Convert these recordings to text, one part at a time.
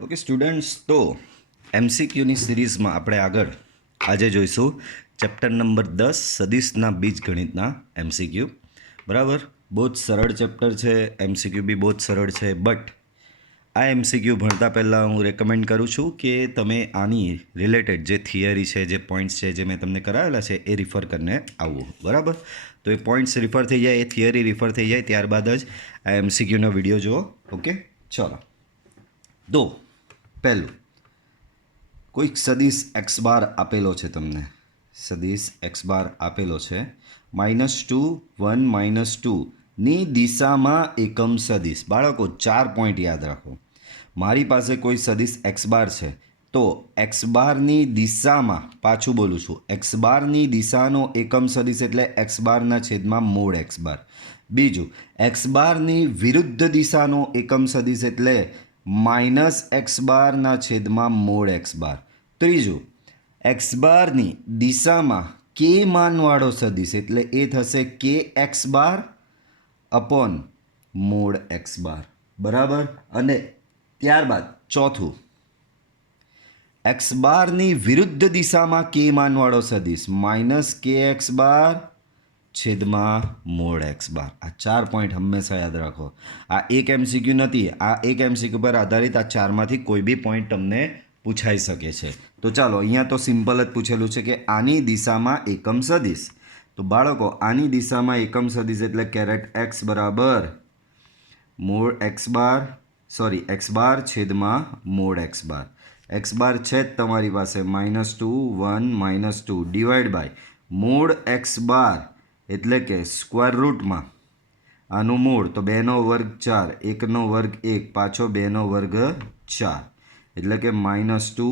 Okay students, તો એમસીક્યુની સિરીઝમાં આપણે આગળ આજે જોઈશું ચેપ્ટર નંબર 10 સદિશના બીજગણિતના એમસીક્યુ. બરાબર, બહુ જ સરળ ચેપ્ટર છે. એમસીક્યુ બી બહુ જ સરળ છે. બટ આ એમસીક્યુ ભણતા પહેલાં હું રેકમેન્ડ કરું છું કે તમે આની રિલેટેડ જે થિયરી છે, જે પોઈન્ટ્સ છે, જે મેં તમને કરાવેલા છે એ રિફર કરીને આવવું. બરાબર, તો એ પોઈન્ટ્સ રિફર થઈ જાય, એ થિયરી રિફર થઈ જાય, ત્યારબાદ જ આ એમસીક્યુનો વિડીયો જુઓ. ઓકે, ચલો. તો પહેલું, કોઈક સદિશ એક્સ બાર આપેલો છે તમને. સદિશ એક્સ બાર આપેલો છે. -2 1 -2 ની દિશામાં એકમ સદિશ. બાળકો 4 પોઈન્ટ યાદ રાખો. મારી પાસે કોઈ સદિશ એક્સ બાર છે, તો એક્સ બારની દિશામાં, પાછું બોલું છું, એક્સ બારની દિશાનો એકમ સદિશ એટલે એક્સ બારના છેદમાં મૂળ એક્સ બાર. બીજું, એક્સ બારની વિરુદ્ધ દિશાનો એકમ સદિશ એટલે -x બારના છેદમાં મૂળ એક્સ બાર. ત્રીજું, એક્સ બારની દિશામાં કે માનવાળો સદિશ એટલે એ થશે કે એક્સ બાર અપોન મૂળ એક્સ બાર. બરાબર, અને ત્યારબાદ ચોથું, એક્સ બારની વિરુદ્ધ દિશામાં કે માનવાળો સદિશ -kx બાર છેદમાં મૂળ એક્સ બાર. આ 4 પોઈન્ટ હંમેશા યાદ રાખો. આ એક એમસીક્યુ નથી, આ એક એમસીક્યુ પર આધારિત આ ચારમાંથી કોઈ બી પોઈન્ટ તમને પૂછાઈ શકે છે. તો ચાલો, અહીંયા તો સિમ્પલ જ પૂછેલું છે કે આની દિશામાં એકમ સદિશ. તો બાળકો, આની દિશામાં એકમ સદિશ એટલે કેરેટ એક્સ બરાબર મૂળ x bar, sorry x bar છેદમાં મૂળ એક્સ બાર. એક્સ બાર છે જ તમારી પાસે -2 1 -2 ડિવાઈડ બાય મૂળ એક્સ બાર એટલે કે સ્ક્વેર રૂટમાં આનું મૂળ, તો 2નો વર્ગ 4, 1નો વર્ગ 1, પાછો 2નો વર્ગ 4, એટલે કે -2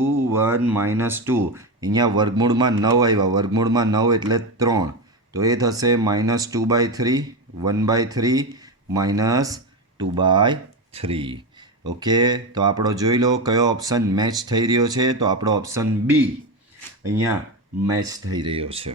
1 -2. અહીંયા વર્ગમૂળમાં 9 આવ્યા, વર્ગમૂળમાં 9 એટલે 3, તો એ થશે -2/3 1/3 -2/3. ઓકે, તો આપણો જોઈ લો કયો ઓપ્શન મેચ થઈ રહ્યો છે. તો આપણો ઓપ્શન બી અહીંયા મેચ થઈ રહ્યો છે.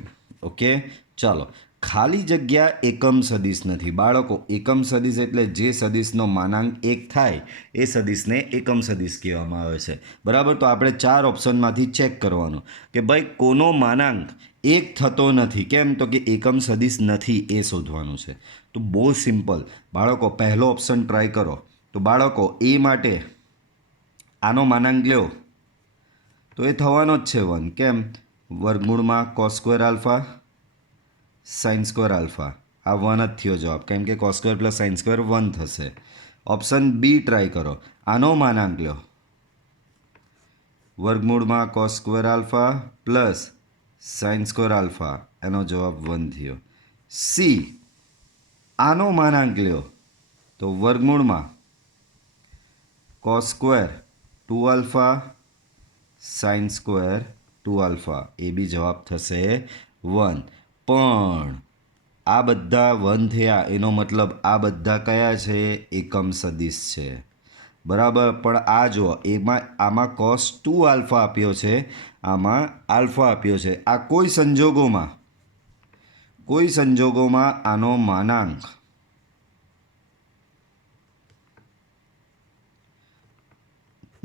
ઓકે, ચાલો. ખાલી જગ્યા એકમ સદિશ નથી. બાળકો, એકમ સદિશ એટલે જે સદિશનો માનાંક 1 થાય એ સદિશને એકમ સદિશ કહેવામાં આવે છે. બરાબર, તો આપણે 4 ઓપ્શનમાંથી ચેક કરવાનું કે ભાઈ કોનો માનાંક 1 થતો નથી. કેમ? તો કે એકમ સદિશ નથી, એ શોધવાનું છે. તો બહુ સિમ્પલ બાળકો, પહેલો ઓપ્શન ટ્રાય કરો. તો બાળકો, એ માટે આનો માનાંક લ્યો તો એ થવાનો જ છે 1. કેમ? વર્ગમૂળમાં cos square alpha sine square alpha. આ 1 જ થયો જવાબ, કેમ કે cos square plus sine square 1 થશે. ઓપ્શન બી ટ્રાય કરો. આનો માનાંક લ્યો, વર્ગમૂળમાં cos square alpha plus sine square alpha, એનો જવાબ 1 થયો. સી, આનો માનાંક લ્યો તો વર્ગમૂળમાં cos square 2 alpha sine square 2 alpha, એ બી જવાબ થશે 1. પણ આ બધા 1 થયા એનો મતલબ આ બધા કયા છે? એકમ સદિશ છે. બરાબર, પણ આ જો આમાં cos 2 આલ્ફા આપ્યો છે, આમાં આલ્ફા આપ્યો છે. આ કોઈ સંજોગોમાં આનો માનાંક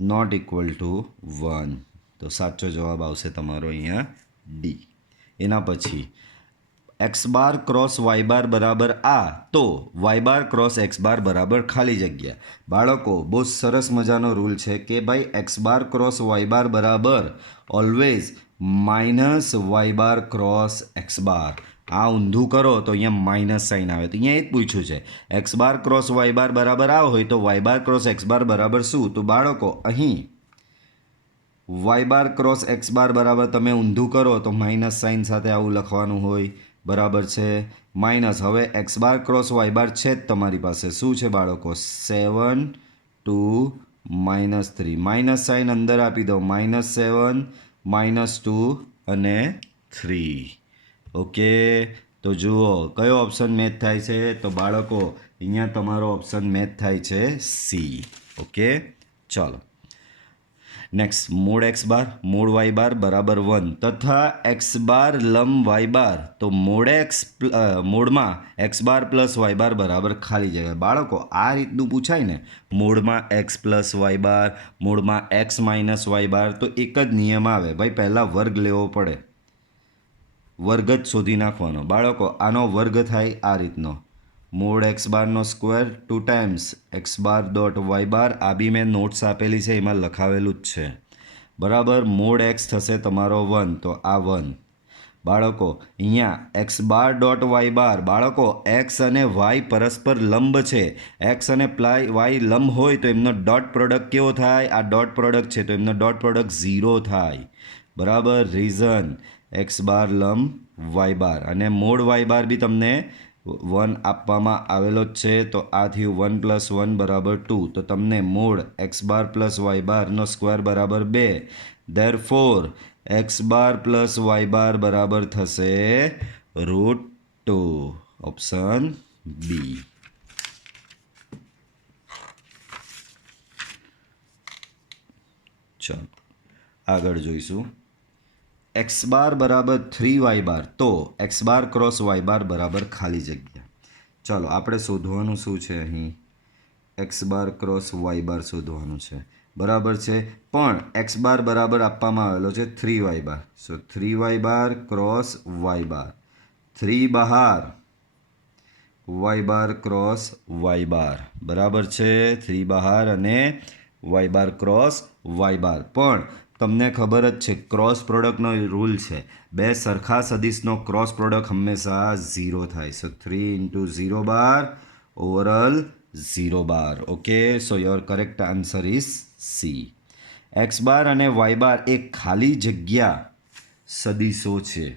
નોટ ઇક્વલ ટુ 1. તો સાચો જવાબ આવશે તમારો અહીંયા ડી. એના પછી એક્સ બાર ક્રોસ વાય બાર બરાબર આ, તો વાય બાર ક્રોસ એક્સ બાર બરાબર ખાલી જગ્યા. બાળકો, બહુ સરસ મજાનો રૂલ છે કે ભાઈ એક્સ બાર ક્રોસ વાય બાર બરાબર ઓલવેઝ -વાય બાર ક્રોસ એક્સ બાર. આ ઊંધું કરો તો અહીંયા માઇનસ સાઇન આવે. તો અહીંયા એ જ પૂછ્યું છે, એક્સ બાર ક્રોસ વાય બાર બરાબર આ હોય તો વાય બાર ક્રોસ એક્સ બાર બરાબર શું? તો બાળકો, અહીં વાય બાર ક્રોસ એક્સ બાર બરાબર તમે ઊંધું કરો તો માઇનસ સાઇન સાથે આવું લખવાનું હોય. બરાબર છે, માઇનસ. હવે x bar cross y bar છે જ તમારી પાસે. શું છે બાળકો? 7 2 -3. માઇનસ સાઇન અંદર આપી દો, -7 -2 અને 3. ઓકે, તો જુઓ કયો ઓપ્શન મેચ થાય છે? તો બાળકો, અહીંયા તમારો ઓપ્શન મેચ થાય છે સી. ઓકે, ચાલો. नेक्स्ट मोड एक्स बार मोड वाई बार बराबर 1 तथा एक्स बार लंब वाई बार तो मोड एक्स मोडમાં एक्स बार प्लस वाई बार बराबर खाली जगह। बाळको आ रीतનું પૂછાય ને મોડમાં एक्स प्लस वाई बार મોડમાં एक्स माइनस वाई बार तो एक ज नियम आवे भाई पहला वर्ग लेवो पड़े वर्ग ज शोधी नाखवानो। बाळको आनो वर्ग थाय आ रीतनो मोड एक्स बार नो square 2 times x bar dot y bar आ बी मैं नोट्स आपेली है एमां लखावेलुं ज छे बराबर। मोड एक्स थशे तमारो 1 तो आ 1 बाळको अहींया एक्स बार डॉट वाई बार बाळको एक्स अने वाई परस्पर लंब छे एक्स अने वाई लंब होय तो एमनो डॉट प्रोडक्ट केवो थाय आ डॉट प्रोडक्ट छे तो एमनो डॉट प्रोडक्ट 0 थाय बराबर। रीजन एक्स बार लंब वाई बार अने मोड वाई बार भी तमने 1 आपवामां आवेलो छे तो आ थयुं 1 + 1 = 2 तो तमने मोड एक्स बार प्लस वाई बार नो स्क्वेर बराबर 2 देयरफोर एक्स बार प्लस वाई बार बराबर थशे √2 ऑप्शन बी। चलो आगळ जोईशुं एक्स बार बराबर 3 वाई बार तो एक्स बार क्रॉस वाई बार बराबर खाली जग्या। चलो આપણે શોધવાનું શું છે અહીં एक्स बार क्रॉस वाई बार શોધવાનું છે बराबर છે પણ एक्स बार बराबर આપવામાં આવેલો છે 3 वाई बार सो 3 वाई बार क्रॉस वाई बार 3 બહાર वाई बार क्रॉस वाई बार बराबर છે 3 બહાર અને वाई बार क्रॉस वाई बार પણ તમને ખબર જ છે ક્રોસ પ્રોડક્ટનો રૂલ છે બે સરખા સદિશનો ક્રોસ પ્રોડક્ટ હંમેશા 0 થાય so 3 × 0 bar overall 0 bar okay so your correct answer is C. X bar અને वाई बार એક ખાલી જગ્યા સદિશો છે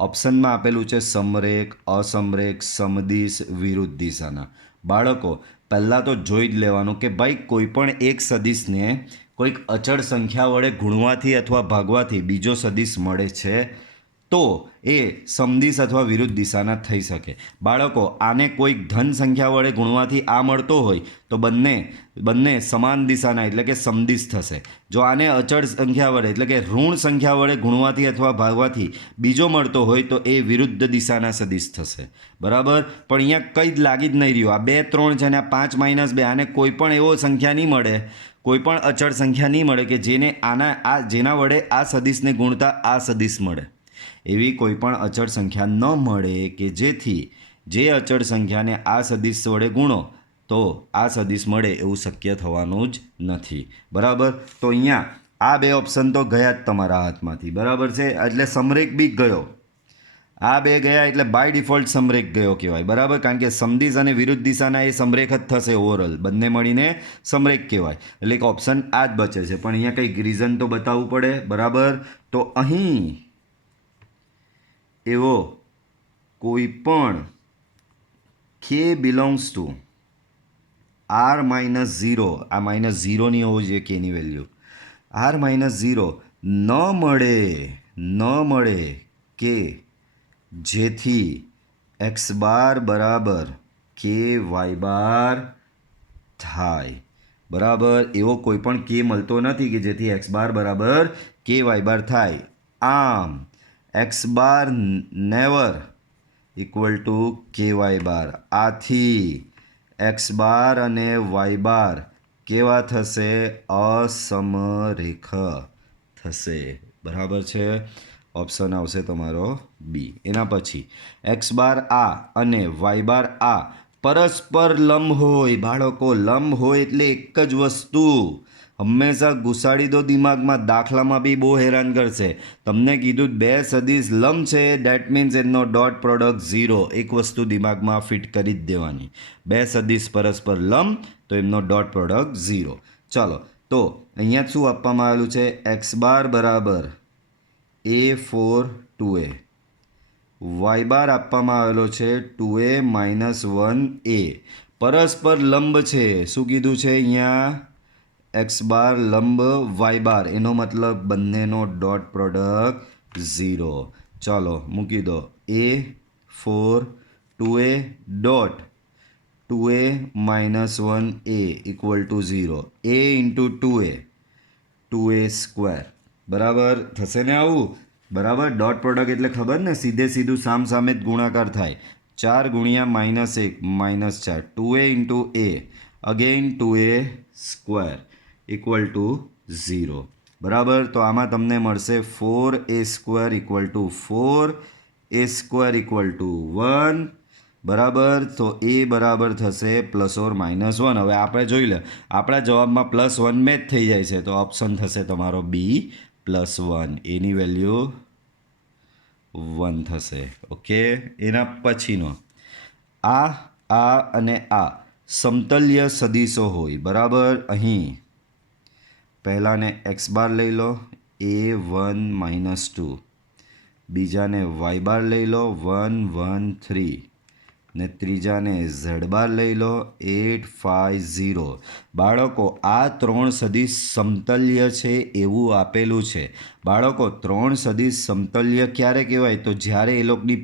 ઓપ્શનમાં આપેલું છે સમરેખ અસમરેખ સમદિશ વિરુદ્ધ દિશાના। બાળકો પહેલાં તો જોઈ જ લેવાનું કે ભાઈ કોઈ પણ એક સદિશને કોઈક અચળ સંખ્યા વડે ગુણવાથી અથવા ભાગવાથી બીજો સદિશ મળે છે તો એ સમદિશ અથવા વિરુદ્ધ દિશાના થઈ શકે। બાળકો આને કોઈક ધન સંખ્યા વડે ગુણવાથી આ મળતો હોય તો બંને સમાન દિશાના એટલે કે સમદિશ થશે। જો આને અચળ સંખ્યા વડે એટલે કે ઋણ સંખ્યા વડે ગુણવાથી અથવા ભાગવાથી બીજો મળતો હોય તો એ વિરુદ્ધ દિશાના સદિશ થશે બરાબર। પણ અહીંયા કંઈ જ લાગી જ નહીં રહ્યું આ 2 3 છે અને આ 5 - 2 આને કોઈ પણ એવો સંખ્યા નહીં મળે કોઈ પણ અચળ સંખ્યા નહીં મળે કે જેના વડે આ સદિશને ગુણતા આ સદિશ મળે એવી કોઈ પણ અચળ સંખ્યા ન મળે કે જેથી જે અચળ સંખ્યાને આ સદિશ વડે ગુણો તો આ સદિશ મળે એવું શક્ય થવાનું જ નથી બરાબર। તો અહીંયા આ બે ઓપ્શન તો ગયા જ તમારા હાથમાંથી બરાબર છે એટલે સમરેખ બી ગયો આ બે ગયા એટલે બાય ડિફોલ્ટ સમરેખ ગયો કહેવાય બરાબર કારણ કે સમદિશ અને વિરુદ્ધ દિશાના એ સમરેખ જ થશે ઓવરઓલ બંને મળીને સમરેખ કહેવાય એટલે કે ઓપ્શન આ જ બચે છે પણ અહીંયા કંઈક રીઝન તો બતાવવું પડે બરાબર। તો અહીં એવો કોઈ પણ k બિલોંગ્સ ટુ r-0 આ -0 ની હોવી જોઈએ kની વેલ્યુ r-0 ન મળે કે જેથી एक्स बार बराबर के वाई बार थाय बराबर एवो कोईपण के मळतो नथी कि जेथी एक्स बार बराबर के वाई बार थाय। आम x bar never equal to k y bar आथी एक्स बार अने वाई बार केवा थशे असमरेख थशे बराबर छे ऑप्शन आवशे तमारो बी। एना पछी एक्स बार आ अने वाई बार आ परस्पर लंब होय बाळको लंब होय एटले एक ज वस्तु हमेशा घुसाड़ी दो दिमाग में दाखला में भी बहुत हैरान करशे तमने कीधुं बे सदिश लंब छे डेट मीन्स एनो डॉट प्रोडक्ट 0 एक वस्तु दिमाग में फिट करी ज देवानी बे सदिश परस्पर लंब तो एमनो डॉट प्रोडक्ट 0। चलो तो अहींया शुं आपवामां आवेलुं छे एक्स बार बराबर A4 2A वाई बार आपवामां आवेलो छे 2A - 1A परस्पर लंब छे शुं कीधुं छे अहींया एक्स बार लंब वाई बार एनो मतलब बंनेनो डॉट प्रोडक्ट 0। चलो मूकी दो A4 2A dot 2A - 1A = 0 A × 2A 2a². બરાબર થશે ને આવું? બરાબર. ડોટ પ્રોડક્ટ એટલે ખબર ને, સીધે સીધું સામે જ ગુણાકાર થાય. 4 ગુણ્યા -1 -4, 2a into a again 2a² equal to 0. બરાબર. તો આમાં તમને મળશે 4a² equal to 4, a² equal to 1. બરાબર. તો એ બરાબર થશે +or-1. હવે આપણે જોઈ લે, આપણા જવાબમાં +1 મેચ થઈ જાય છે, તો ઓપ્શન થશે તમારો બી +1. એની વેલ્યુ 1 થશે. ઓકે. એના પછીનો આ અને આ સમતલ્ય સદીશો હોય. બરાબર. અહીં પહેલાને x બાર લઈ લો, a1 - 2. બીજાને y બાર લઈ લો, 1 1 3. ને ત્રીજાને z બાર લઈ લો, 8 5 0. બાળકો, આ 3 સદીશ સમતલ્ય છે એવું આપેલું છે. બાળકો, 3 સદીશ સમતલ્ય ક્યારે કહેવાય? તો જ્યારે એ લોકોની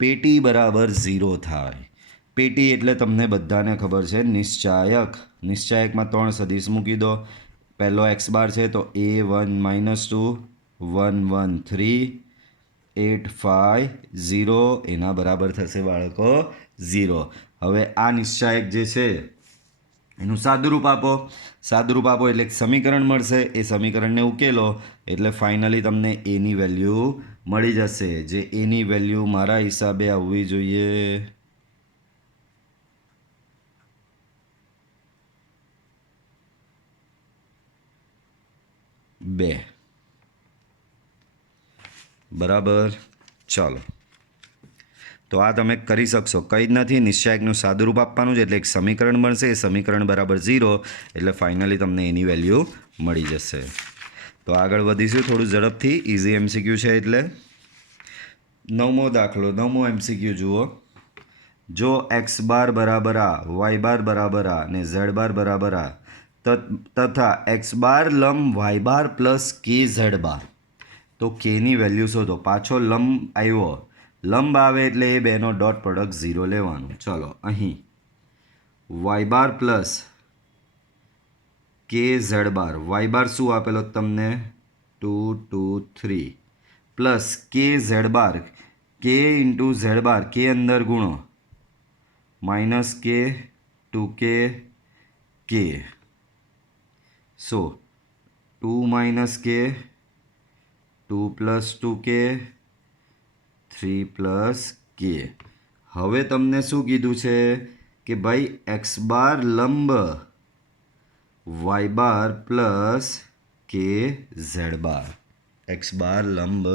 પેટી બરાબર 0 થાય. પેટી એટલે તમને બધાને ખબર છે, નિશ્ચાયક. નિશ્ચાયકમાં 3 સદીશ મૂકી દો. પહેલો x બાર છે તો a1 - 2, 1 1 3, 8 5 0. એના બરાબર થશે બાળકો 0. હવે આ નિશ્ચાયક જે છે એનું સાદુરૂપ આપો. સાદુરૂપ આપો એટલે એક સમીકરણ મળશે. એ સમીકરણને ઉકેલો એટલે ફાઇનલી તમને એની વેલ્યુ મળી જશે. જે એની વેલ્યુ મારા હિસાબે આવવી જોઈએ 2. બરાબર. ચાલો, તો આ તમે કરી શકશો. કંઈ જ નથી, નિશ્ચાયકનું સાદુરૂપ આપવાનું છે એટલે એક સમીકરણ મળશે. એ સમીકરણ બરાબર 0 એટલે ફાઇનલી તમને એની વેલ્યુ મળી જશે. તો આગળ વધીશું થોડું ઝડપથી. ઇઝી MCQ છે એટલે 9મો દાખલો, 9મો MCQ જુઓ. જો x બાર બરાબર આ, y બાર બરાબર આ અને z બાર બરાબર આ તથા x બાર લંબ y બાર પ્લસ kz બાર, તો કેની વેલ્યુ શોધો. પાછો લંબ આવ્યો, લંબ આવે એટલે એ બેનો ડોટ પ્રોડક્ટ 0 લેવાનું. ચલો, અહીં y બાર પ્લસ kz બાર, y બાર શું આપેલો તમને 2 2 3 પ્લસ kz બાર, k ઇન્ટુ z બાર, k અંદર ગુણો, -k 2k k. સો 2 - k, 2 + 2k, 3 + k. હવે તમને શું કીધું છે કે ભાઈ x બાર લંબ y બાર પ્લસ kz બાર. x બાર લંબ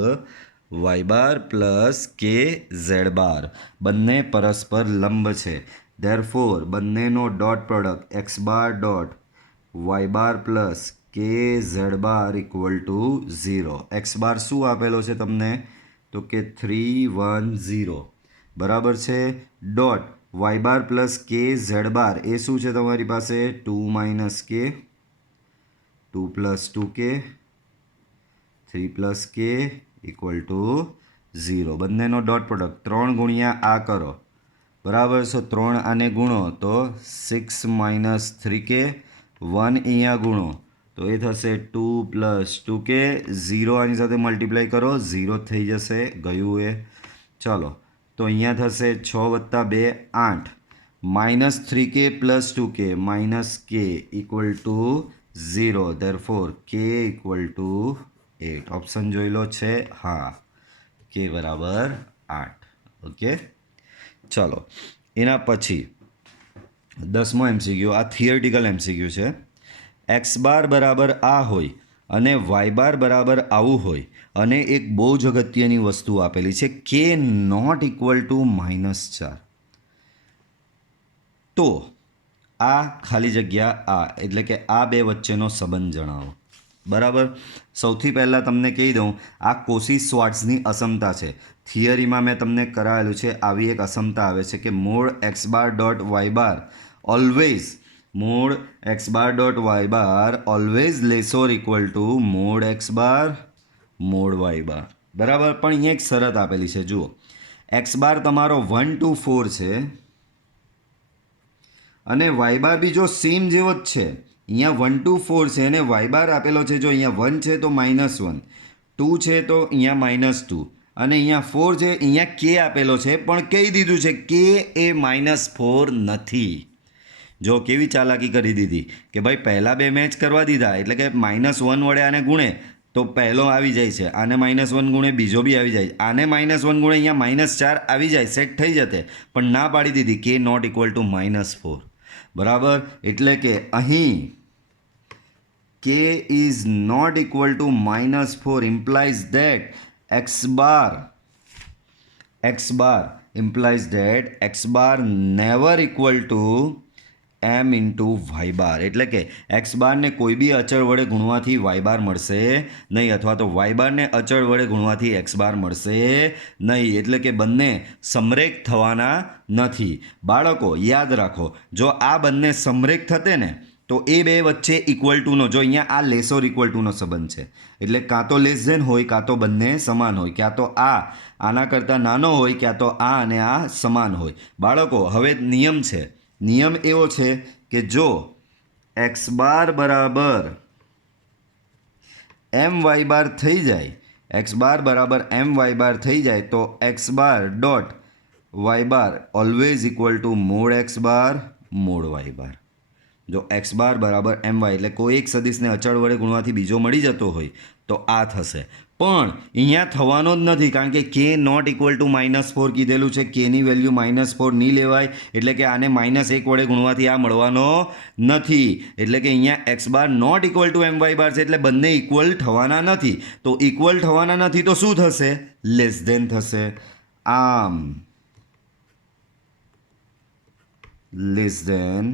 y બાર પ્લસ kz બાર બંને પરસ્પર લંબ છે. ધેરફોર બંનેનો dot product x bar dot y bar plus kz bar equal to 0. x બાર શું આપેલો છે તમને? તો કે 3 1 0. બરાબર છે. ડોટ y બાર પ્લસ kz બાર એ શું છે તમારી પાસે? 2 - k, 2 + 2k, 3 + k equal to 0. બંનેનો ડોટ પ્રોડક્ટ 3 ગુણ્યા આ કરો. બરાબર. સો 3 આને ગુણો તો 6 - 3k, 1 અહીંયા ગુણો તો એ થશે 2 + 2k, 0 આની સાથે મલ્ટીપ્લાય કરો, 0 થઈ જશે, ગયું એ. ચાલો, તો અહીંયા થશે 6 + 2 8, -3k + 2k -k equal to 0. Therefore k equal to 8. Option જોઈ લો છે? હા, k બરાબર 8. ઓકે. ચાલો, એના પછી 10મો MCQ. આ થિયરિટિકલ MCQ છે. x બાર બરાબર આ હોય અને y બાર બરાબર આવું હોય અને એક બહુ જ અગત્યની વસ્તુ આપેલી છે, k નોટ ઇક્વલ ટુ -4. તો આ ખાલી જગ્યા આ એટલે કે આ બે વચ્ચેનો સંબંધ જણાવો. બરાબર. સૌથી પહેલાં તમને કહી દઉં, આ કોશી-શ્વાર્ટ્ઝની અસમતા છે. થિયરીમાં મેં તમને કરાવેલું છે. આવી એક અસમતા આવે છે કે mod x bar dot y bar always, mod x bar dot y bar always less or equal to mod x bar mod y bar. બરાબર. પણ અહીંયા એક શરત આપેલી છે. જુઓ, x બાર તમારો 1 to 4 છે અને y બાર બી જો સેમ જેવો જ છે અહીંયા 1 to 4 છે અને વાય બાર આપેલો છે. જો અહીંયા 1 છે તો -1, 2 છે તો અહીંયા -2 અને અહીંયા 4 છે. અહીંયા કે આપેલો છે પણ કહી દીધું છે કે એ -4 નથી. જો કેવી ચાલાકી કરી દીધી કે ભાઈ પહેલાં બે મેચ કરવા દીધા એટલે કે -1 વડે આને ગુણે તો પહેલો આવી જાય છે, આને -1 ગુણે બીજો બી આવી જાય, આને -1 ગુણે અહીંયા -4 આવી જાય, સેટ થઈ જતે. પણ ના પાડી દીધી કે નોટ ઇક્વલ ટુ -4. બરાબર, એટલે કે અહીં k is not equal to -4 implies that x bar implies that x bar never equal to m into y bar. એટલે કે x બારને કોઈ બી અચળ વડે ગુણવાથી y બાર મળશે નહીં, અથવા તો y બારને અચળ વડે ગુણવાથી x બાર મળશે નહીં. એટલે કે બંને સમરેખ થવાના નથી. બાળકો યાદ રાખો, જો આ બંને સમરેખ થતે ને તો એ બે વચ્ચે ઇક્વલ ટુનો, જો અહીંયા આ લેસ ઓર ઇક્વલ ટુનો સંબંધ છે એટલે કાં તો લેસ ધેન હોય કાં તો બંને સમાન હોય, ક્યાં તો આ આના કરતાં નાનો હોય ક્યાં તો આ અને આ સમાન હોય. બાળકો હવે નિયમ એવો છે કે જો એક્સ બાર બરાબર એમ વાય બાર થઈ જાય, એક્સ બાર બરાબર એમ વાય બાર થઈ જાય તો x bar dot y bar always equal to mod x bar mod y bar. જો એક્સ બાર બરાબર એમ વાય એટલે કોઈ એક સદિશને અચળ વડે ગુણવાથી બીજો મળી જતો હોય તો આ થશે. પણ અહીંયા થવાનો જ નથી કારણ કે કે નોટ ઇક્વલ ટુ -4 કીધેલું છે. કેની વેલ્યુ -4 નહીં લેવાય એટલે કે આને -1 વડે ગુણવાથી આ મળવાનો નથી. એટલે કે અહીંયા x bar not equal to એમ વાય બાર છે એટલે બંને ઇક્વલ થવાના નથી. તો ઇક્વલ થવાના નથી તો શું થશે? લેસ ધેન થશે. આમ less than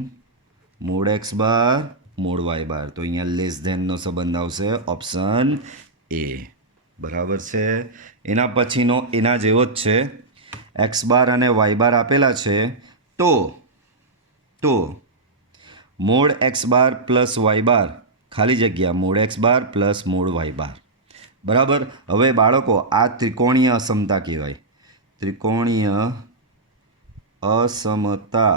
mode x bar mod y બાર, તો અહીંયા લેસ ધેનનો સંબંધ આવશે ઓપ્શન એ. બરાબર છે. એના પછીનો એના જેવો જ છે. એક્સ બાર અને વાય બાર આપેલા છે તો mode x bar plus y બાર ખાલી જગ્યા mode x bar plus mod y બાર. બરાબર. હવે બાળકો આ ત્રિકોણીય અસમતા કહેવાય. ત્રિકોણીય અસમતા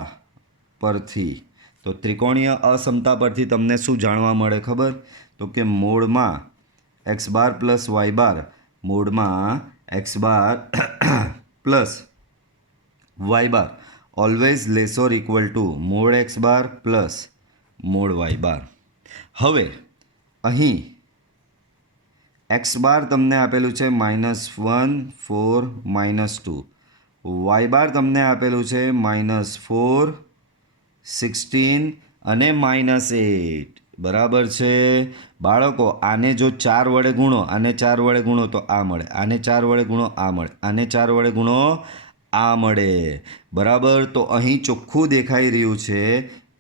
પરથી, તો ત્રિકોણીય અસમતા પરથી તમને શું જાણવા મળે ખબર? તો કે મોડમાં x bar plus y bar, મોડમાં x bar plus y bar always less or equal to mod x bar plus mod y bar. હવે અહીં એક્સ બાર તમને આપેલું છે -1, 4, -2, વાય બાર તમને આપેલું છે -4, 16 અને -8. બરાબર છે. બાળકો આને જો 4 વડે ગુણો, આને 4 વડે ગુણો તો આ મળે, આને 4 વડે ગુણો આ મળે, આને 4 વડે ગુણો આ મળે. બરાબર. તો અહીં ચોખ્ખું દેખાઈ રહ્યું છે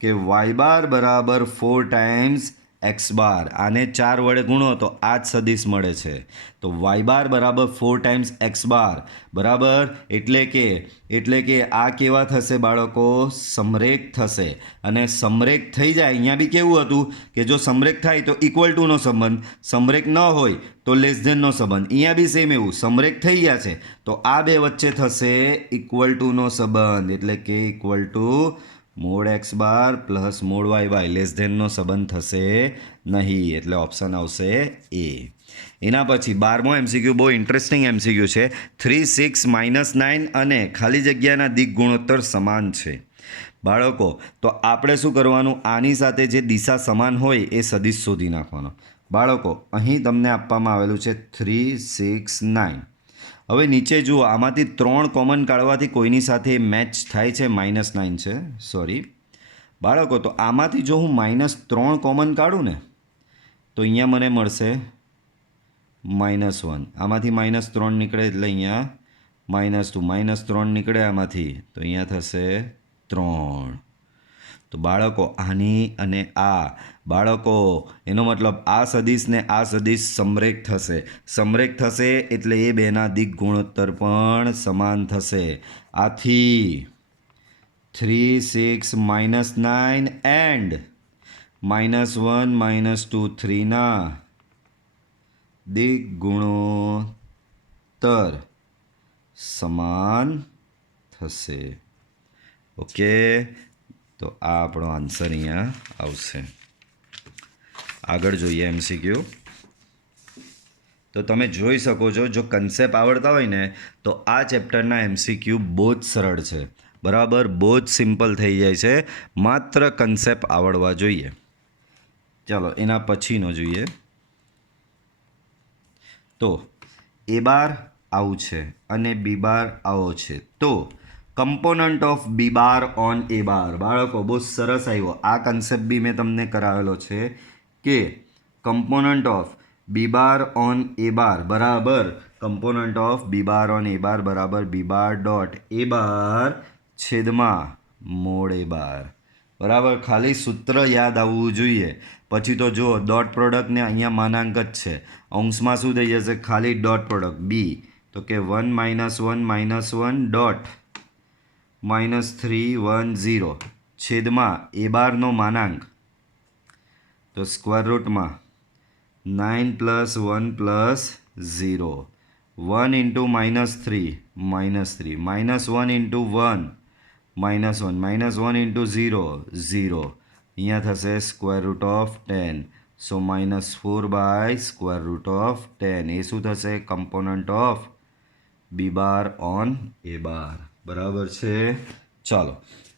કે વાય બાર બરાબર 4 ટાઈમ્સ એક્સ બાર. આને 4 વડે ગુણો તો આ જ સદિશ મળે છે. તો વાય બાર બરાબર 4 ટાઈમ્સ એક્સ બાર. બરાબર. એટલે કે આ કેવા થશે બાળકો? સમરેખ થશે. અને સમરેખ થઈ જાય, અહીંયા બી કેવું હતું કે જો સમરેખ થાય તો ઇક્વલ ટુનો સંબંધ, સમરેખ ન હોય તો લેસ ધેનનો સંબંધ. અહીંયા બી સેમ એવું સમરેખ થઈ ગયા છે તો આ બે વચ્ચે થશે ઇક્વલ ટુનો સંબંધ. એટલે કે equal to mod x bar plus mod y bar, less ધેનનો સંબંધ થશે નહીં. એટલે ઓપ્શન આવશે એ. એના પછી 12મો એમસીક્યુ બહુ ઇન્ટરેસ્ટિંગ એમસીક્યુ છે. 3, 6, -9 અને ખાલી જગ્યાના દિક ગુણોત્તર સમાન છે. બાળકો તો આપણે શું કરવાનું? આની સાથે જે દિશા સમાન હોય એ સદિશ શોધી નાખવાનો. બાળકો અહીં તમને આપવામાં આવેલું છે 3, 6, 9. હવે નીચે જુઓ, આમાંથી 3 કોમન કાઢવાથી કોઈની સાથે મેચ થાય છે? -9 છે, સોરી બાળકો. તો આમાંથી જો હું -3 કોમન કાઢું ને તો અહીંયા મને મળશે -1. આમાંથી -3 નીકળે એટલે અહીંયા -2, -3 નીકળે આમાંથી તો અહીંયા થશે 3. તો બાળકો આની અને આ બાળકો એનો મતલબ આ સદિશ ને આ સદિશ સમરેખ થશે. સમરેખ થશે એટલે એ બેના દિક ગુણોત્તર પણ સમાન થશે. આથી 3, 6, -9 એન્ડ -1, -2, 3 ના દિક ગુણોત્તર સમાન થશે. ઓકે, તો આ આપણો આન્સર અહીંયા આવશે. આગળ જોઈએ MCQ. તો તમે જોઈ શકો છો, જો કન્સેપ્ટ આવડતા હોય ને તો આ ચેપ્ટરના MCQ બહુ જ સરળ છે, બરાબર, બહુ જ સિમ્પલ થઈ જાય છે, માત્ર કન્સેપ્ટ આવડવા જોઈએ. ચાલો એના પછીનો જોઈએ. તો એ બાર આવું છે અને બી બાર આવો છે, તો component of B bar on A bar. બાળકો બહુ સરસ આવ્યો આ કન્સેપ્ટ બી મેં તમને કરાવેલો છે કે component of B bar on A bar બરાબર component of B bar on A bar બરાબર બી બાર ડોટ એ બાર છેદમાં મોડ એ બાર. બરાબર, ખાલી સૂત્ર યાદ આવવું જોઈએ. પછી તો જુઓ ડોટ પ્રોડક્ટને અહીંયા માનાંક જ છે, અંશમાં શું થઈ જશે, ખાલી ડોટ પ્રોડક્ટ બી, તો કે 1 -1 -1 ડોટ -3 1 0 છેદમાં એ બારનો માનાંક, તો સ્ક્વેર રૂટમાં 9 + 1 + 0 1 × -3 -3 -1 × 1 -1 -1 × 0 0 અહીંયા થશે સ્ક્વેર રૂટ ઓફ 10, સો -4/√10. એ શું થશે, component of B bar on A bar. બરાબર છે. ચાલો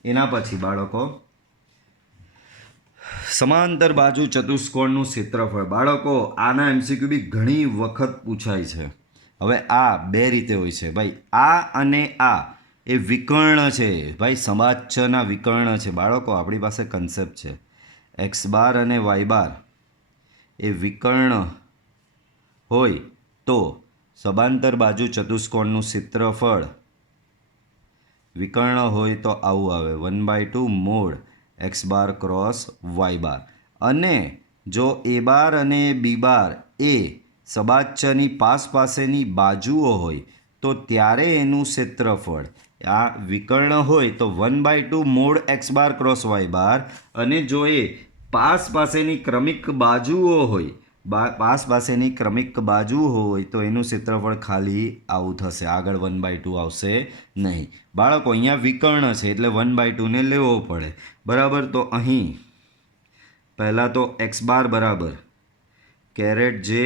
એના પછી બાળકો સમાંતર બાજુ ચતુષ્કોણનું ક્ષેત્રફળ. બાળકો આના MCQ બી ઘણી વખત પૂછાય છે. હવે આ બે રીતે હોય છે ભાઈ, આ અને આ એ વિકર્ણ છે ભાઈ, સમાજના વિકર્ણ છે. બાળકો આપણી પાસે કન્સેપ્ટ છે x બાર અને y બાર એ વિકર્ણ હોય તો સમાંતર બાજુ ચતુષ્કોણનું ક્ષેત્રફળ વિકર્ણ હોય તો આવું આવે 1/2 મોડ x બાર ક્રોસ y બાર. અને જો એ બાર અને બી બાર એ સબાચ્છની પાસેની બાજુઓ હોય તો ત્યારે એનું ક્ષેત્રફળ, આ વિકર્ણ હોય તો 1/2 મોડ x બાર ક્રોસ y બાર, અને જો એ પાસેની ક્રમિક બાજુઓ હોય, પાસેની ક્રમિક બાજુ હોય તો એનું ક્ષેત્રફળ ખાલી આવું થશે, આગળ 1/2 આવશે નહીં. બાળકો અહીંયા વિકર્ણ છે એટલે 1/2 ને લેવો પડે, બરાબર. તો અહીં પહેલાં તો x બાર બરાબર કેરેટ જે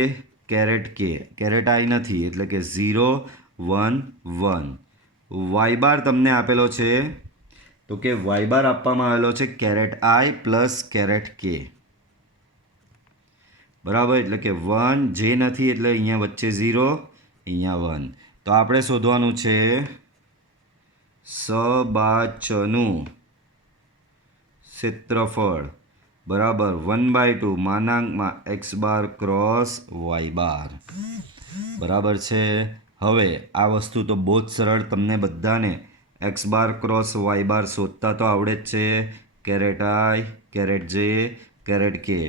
કેરેટ કે, કેરેટ આઈ નથી એટલે કે 0 1 1. y બાર તમને આપેલો છે, તો કે y બાર આપવામાં આવેલો છે કેરેટ આઈ પ્લસ કેરેટ કે, બરાબર. એટલે કે 1 જે નથી એટલે અહીંયા વચ્ચે 0, અહીંયા 1. તો આપણે શોધવાનું છે સબાચનું ક્ષેત્રફળ, બરાબર 1/2 માનાંકમાં x બાર ક્રોસ y બાર. બરાબર છે. હવે આ વસ્તુ તો બહુ જ સરળ, તમને બધાને x બાર ક્રોસ y બાર શોધતા તો આવડે જ છે. કેરેટ આઈ કેરેટ જે કેરેટ કે,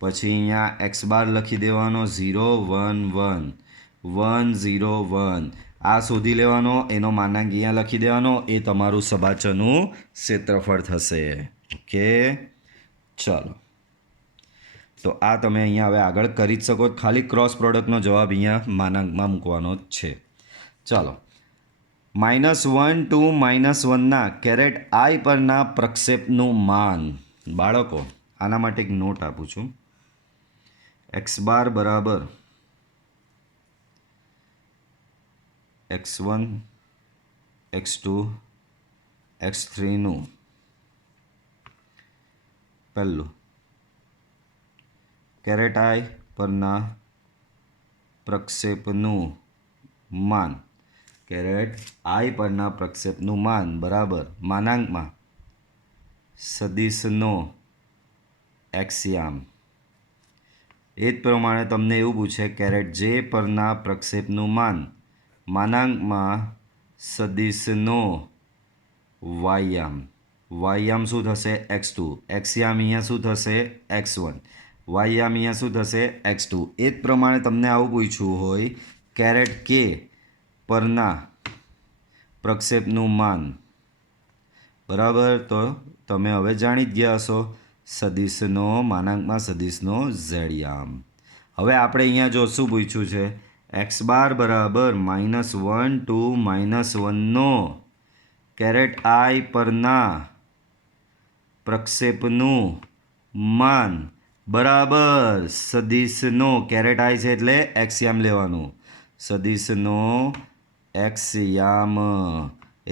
પછી અહીંયા x બાર લખી દેવાનો 0 1 1 1 0 1, આ શોધી લેવાનો, એનો માનાંક અહીંયા લખી દેવાનો, એ તમારું સબાચનું ક્ષેત્રફળ થશે. ઓકે, ચાલો. તો આ તમે અહીંયા હવે આગળ કરી જ શકો, ખાલી ક્રોસ પ્રોડક્ટનો જવાબ અહીંયા માનાંકમાં મૂકવાનો જ છે. ચાલો, -1 to -1 કેરેટ આઈ પરના પ્રક્ષેપનું માન. બાળકો આના માટે એક નોટ આપું છું. x બાર બરાબર x1 x2 x3 નું પહેલું કેરેટ આઈ પરના પ્રક્ષેપનું માન, કેરેટ આઈ પરના પ્રક્ષેપનું માન બરાબર માનાંકમાં સદિશનો એક્સિયામ. એ જ પ્રમાણે તમને એવું પૂછે કેરેટ જે પરના પ્રક્ષેપનું માન માનાંકમાં સદિશનો વાયામ. વાયામ શું થશે, x2. એક્સિયામ અહીંયા શું થશે, x1. વાયામ અહીંયા શું થશે, x2. એ જ પ્રમાણે તમને આવું પૂછવું હોય કેરેટ કે પરના પ્રક્ષેપનું માન, બરાબર. તો તમે હવે જાણી જ ગયા હશો, સદિશનો માનાંકમાં સદિશનો ઝેડિયામ. હવે આપણે અહીંયા જો શું પૂછ્યું છે, x બાર બરાબર -1 to -1 કેરેટ આઈ પરના પ્રક્ષેપનું માન બરાબર. સદિશનો કેરેટ આઈ છે એટલે એક્સયામ લેવાનું. સદિશનો એક્સયામ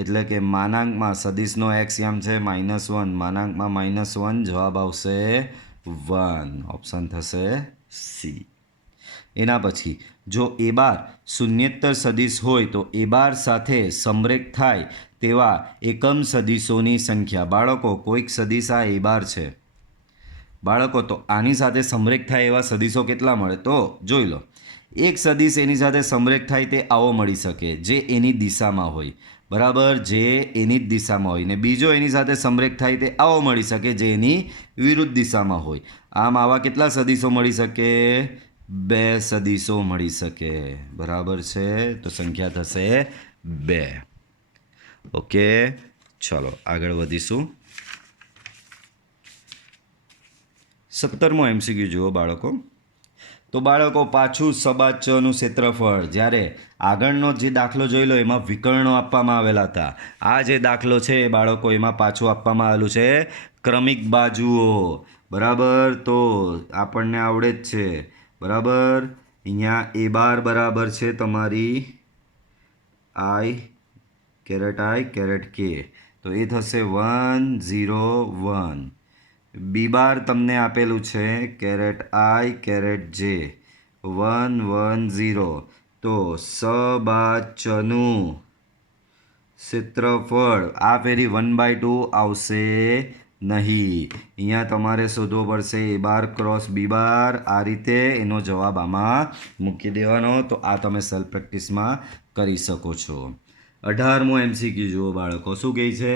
એટલે કે માનાંકમાં સદિશનો એક્સયામ છે -1, માનાંકમાં -1, જવાબ આવશે 1. ઓપ્શન થશે સી. એના પછી જો એ બાર શૂન્યેત્તર સદિશ હોય તો એ બાર સાથે સમરેખ થાય તેવા એકમ સદિશોની સંખ્યા. બાળકો, કોઈક સદિશ આ એ બાર છે બાળકો, તો આની સાથે સમરેખ થાય એવા સદિશો કેટલા મળે? તો જોઈ લો, એક સદિશ એની સાથે સમરેખ થાય તે આવો મળી શકે જે એની દિશામાં હોય, બરાબર, જે એની જ દિશામાં હોય, ને બીજો એની સાથે સમરેખ થાય તે આવો મળી શકે જે એની વિરુદ્ધ દિશામાં હોય. આમ આવા કેટલા સદિશો મળી શકે? 2 સદિશો મળી શકે. બરાબર છે, તો સંખ્યા થશે 2. ઓકે, ચલો આગળ વધીશું. 17મો MCQ જુઓ બાળકો. તો બાળકો, પાછું સબા ચનું ક્ષેત્રફળ. જ્યારે આગળનો જે દાખલો જોઈ લો એમાં વિકર્ણો આપવામાં આવેલા હતા. આ જે દાખલો છે બાળકો, એમાં પાછું આપવામાં આવેલું છે ક્રમિક બાજુઓ. બરાબર, તો આપણને આવડે જ છે. બરાબર, અહીંયા એ બાર બરાબર છે તમારી આઈ કેરેટ કે, તો એ થશે 1 0 1. બી બાર તમને આપેલું છે કેરેટ આઈ કેરેટ જે 1 1 0. તો સબાચનું ક્ષેત્રફળ આ ફેરી 1/2 આવશે નહીં. અહીંયા તમારે શોધવો પડશે એ બાર ક્રોસ બી બાર. આ રીતે એનો જવાબ આમાં મૂકી દેવાનો. તો આ તમે સેલ્ફ પ્રેક્ટિસમાં કરી શકો છો. 18મો MCQ જુઓ બાળકો. શું કહે છે?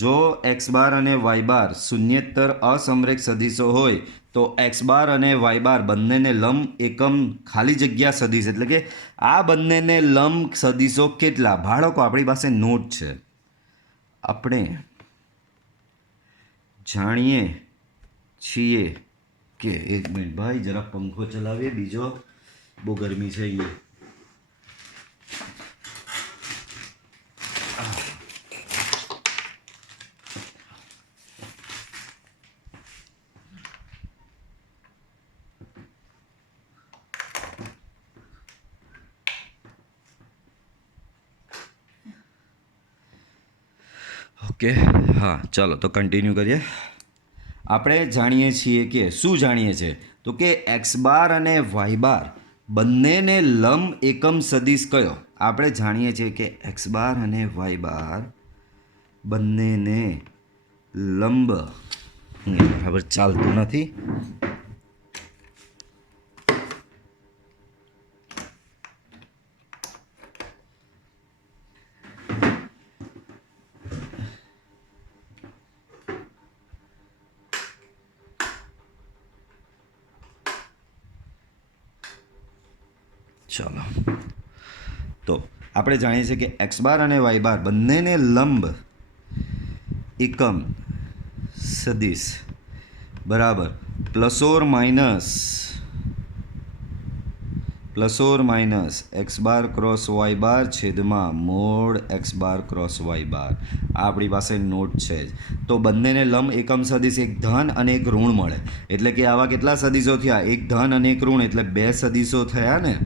જો એક્સ બાર અને વાય બાર શૂન્યેત્તર અસમરેખ સદિશો હોય તો એક્સ બાર અને વાય બાર બંનેને લંબ એકમ ખાલી જગ્યા સદિશ, એટલે કે આ બંનેને લંબ સદિશો કેટલા? બાળકો, આપણી પાસે નોટ છે. આપણે જાણીએ છીએ કે, એક મિનિટ ભાઈ, જરા પંખો ચલાવીએ, બીજો બહુ ગરમી છે અહીંયા. ઓકે, હા, ચાલો તો કન્ટિન્યુ કરીએ. આપણે જાણીએ છીએ કે, શું જાણીએ છીએ? તો કે એક્સ બાર અને વાય બાર બંનેને લંબ એકમ સદિશ કયો? આપણે જાણીએ છીએ કે એક્સ બાર અને વાય બાર બંનેને લંબ, હવે ચાલતું નથી. ચાલો, તો આપણે જાણીએ છીએ કે એક્સ બાર અને વાય બાર બંનેને લંબ એકમ સદિશ, બરાબર, plus or minus x bar cross y bar છેદમાં mod x bar cross y bar. આ આપણી પાસે નોટ છે જ. તો બંનેને લંબ એકમ સદિશ એક ધન અને એક ઋણ મળે, એટલે કે આવા કેટલા સદિશો થયા? એક ધન અને એક ઋણ, એટલે 2 સદિશો થયા ને.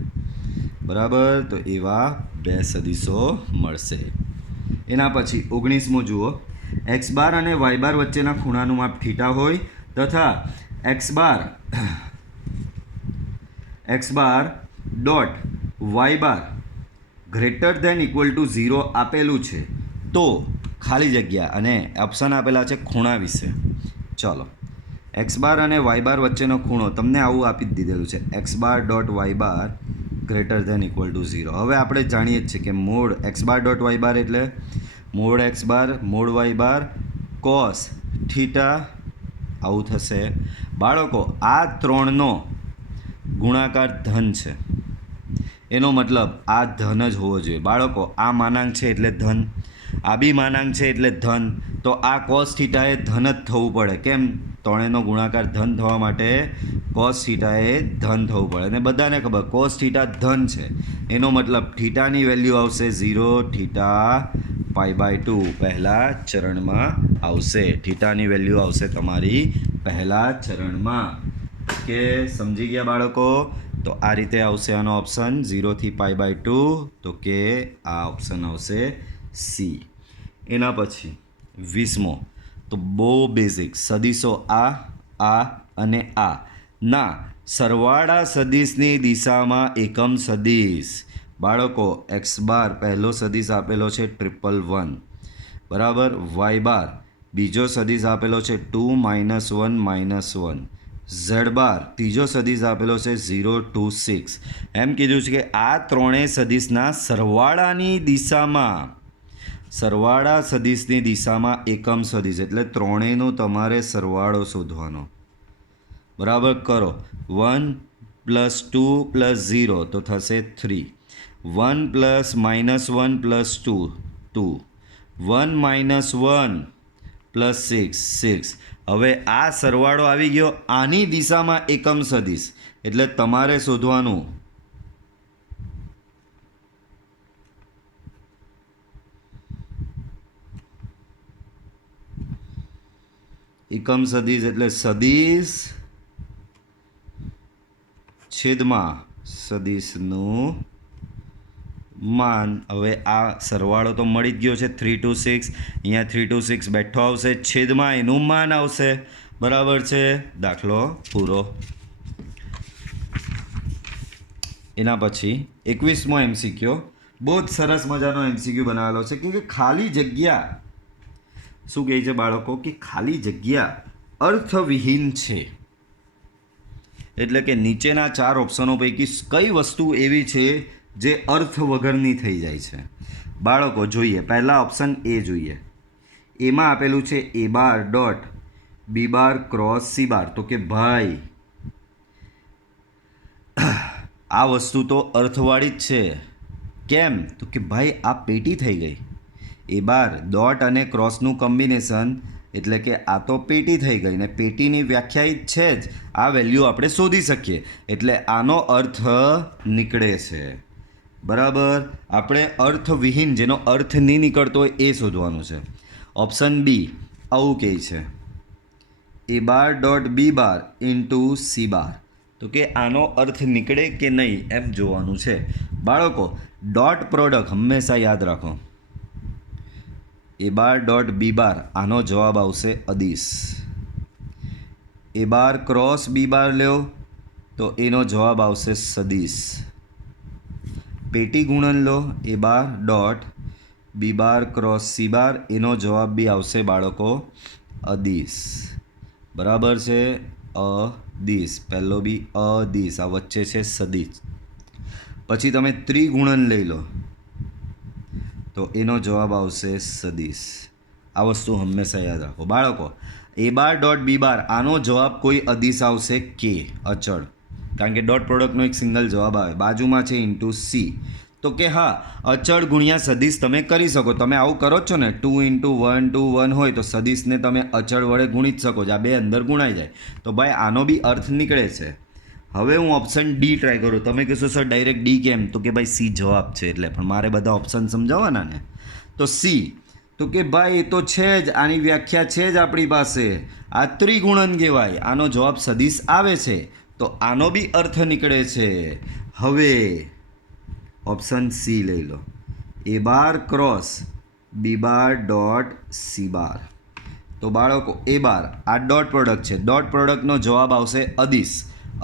બરાબર, તો એવા 2 સદિશો મળશે. એના પછી 19મો જુઓ. એક્સ બાર અને વાય બાર વચ્ચેના ખૂણાનું માપ થીટા હોય તથા x bar dot y bar greater than equal to 0 આપેલું છે તો ખાલી જગ્યા, અને ઓપ્શન આપેલા છે ખૂણા વિશે. ચલો, એક્સ બાર અને વાય બાર વચ્ચેનો ખૂણો તમને આવું આપી જ દીધેલું છે, x bar dot y bar greater than equal to 0. હવે આપણે જાણીએ જ છીએ કે mod x bar dot y bar એટલે mod x bar mod y bar cos theta આવું થશે. બાળકો, આ 3નો ગુણાકાર ધન છે, એનો મતલબ આ ધન જ હોવો જોઈએ. બાળકો, આ માનાંક છે એટલે ધન, આ બી માનાંક છે એટલે ધન, તો આ કોસ થીટાએ ધન જ થવું પડે. કેમ? 3નો ગુણાકાર ધન થવા માટે કોસ થીટાએ ધન થવું પડે, અને બધાને ખબર કોસ થીટા ધન છે, એનો મતલબ થીટાની વેલ્યુ આવશે 0 થીટા π/2 પહેલા ચરણમાં આવશે. થીટાની વેલ્યુ આવશે તમારી પહેલા ચરણમાં. કે સમજી ગયા બાળકો? તો આ રીતે આવશે આનો ઓપ્શન 0 થી π/2, તો કે આ ઓપ્શન આવશે સી. એના પછી 20મો, તો બહુ બેઝિક, સદીશો આ અને આ ના સરવાળા સદીશની દિશામાં એકમ સદીશ. બાળકો એક્સ બાર પહેલો સદીશ આપેલો છે 111, બરાબર. વાય બાર બીજો સદીશ આપેલો છે 2 - 1 - 1. ઝેડ બાર ત્રીજો સદીશ આપેલો છે 0 2 6. એમ કીધું છે કે આ ત્રણેય સદીશના સરવાળાની દિશામાં, સરવાળા સદીશની દિશામાં એકમ સદીશ એટલે ત્રણેયનો તમારે સરવાળો શોધવાનો. બરાબર કરો. 1 + 2 + 0 તો થશે 3. 1 + -1 + 2 2. 1 - 1 + 6 6. હવે આ સરવાળો આવી ગયો, આની દિશામાં એકમ સદીશ એટલે તમારે શોધવાનું એકમ સદીશ એટલે સદીશ છેદમાં સદીશનું માન. હવે આ સરવાળો તો મળી જ ગયો છે 3 2 6. અહીંયા 3 2 6 બેઠો આવશે, છેદમાં એનું માન આવશે. બરાબર છે, દાખલો પૂરો. એના પછી 21મો MCQ, બહુ જ સરસ મજાનો MCQ બનાવેલો છે કે ખાલી જગ્યા શું કહે છે બાળકો? કે ખાલી જગ્યા અર્થવિહીન છે. એટલે કે નીચેના 4 ઓપ્શનો પૈકી કઈ વસ્તુ એવી છે જે અર્થ વગરની થઈ જાય છે? બાળકો જોઈએ, પહેલા ઓપ્શન એ જોઈએ. એમાં આપેલું છે a bar dot b bar cross c બાર. તો કે ભાઈ આ વસ્તુ તો અર્થવાળી જ છે. કેમ? તો કે ભાઈ આ પેટી થઈ ગઈ. એ બાર ડોટ અને ક્રોસનું કોમ્બિનેશન એટલે કે આ તો પેટી થઈ ગઈ ને પેટીની વ્યાખ્યાયિત છે જ, આ વેલ્યુ આપણે શોધી શકીએ એટલે આનો અર્થ નીકળે છે. બરાબર. આપણે અર્થવિહીન, જેનો અર્થ નહીં નીકળતો હોય એ શોધવાનું છે. ઓપ્શન બી આવું કહે છે, A bar dot B bar into C bar. તો કે આનો અર્થ નીકળે કે નહીં એમ જોવાનું છે. બાળકો ડોટ પ્રોડક્ટ હંમેશા યાદ રાખો. એ બાર ડોટ બી બાર આનો જવાબ આવશે અદિશ. એ બાર ક્રોસ બી બાર લ્યો તો એનો જવાબ આવશે સદીશ. પેટી ગુણન લો, એ બાર ડોટ બી બાર ક્રોસ સી બાર, એનો જવાબ બી આવશે બાળકો અદિશ. બરાબર છે, અદિશ. પહેલો બી અદિશ, આ વચ્ચે છે સદીશ. પછી તમે ત્રિગુણન લઈ લો તો એનો જવાબ આવશે સદીશ. આ વસ્તુ હંમેશા યાદ રાખો બાળકો. એ બાર ડોટ બી બાર આનો જવાબ કોઈ અદિશ આવશે કે અચળ, કારણ કે ડોટ પ્રોડક્ટનો એક સિંગલ જવાબ આવે. બાજુમાં છે ઇન્ટુ સી. તો કે હા, અચળ ગુણ્યા સદીશ તમે કરી શકો. તમે આવું કરો છો ને, 2 × 1 2 1 હોય તો સદીશને તમે અચળ વડે ગુણી જ શકો છો. આ બે અંદર ગુણાઈ જાય. તો ભાઈ આનો બી અર્થ નીકળે છે. હવે હું ઓપ્શન ડી ટ્રાય કરું. તમે કહેશો સર ડાયરેક્ટ ડી કેમ? તો કે ભાઈ સી જવાબ છે એટલે, પણ મારે બધા ઓપ્શન સમજાવવાના ને. તો સી, તો કે ભાઈ એ તો છે જ, આની વ્યાખ્યા છે જ આપણી પાસે. આ ત્રિગુણન કહેવાય. આનો જવાબ સદીશ આવે છે તો આનો બી અર્થ નીકળે છે. હવે ઓપ્શન સી લઈ લો, એ બાર ક્રોસ બી બાર ડોટ સી બાર. તો બાળકો એ બાર આ ડોટ પ્રોડક્ટ છે, ડોટ પ્રોડક્ટનો જવાબ આવશે અદિશ.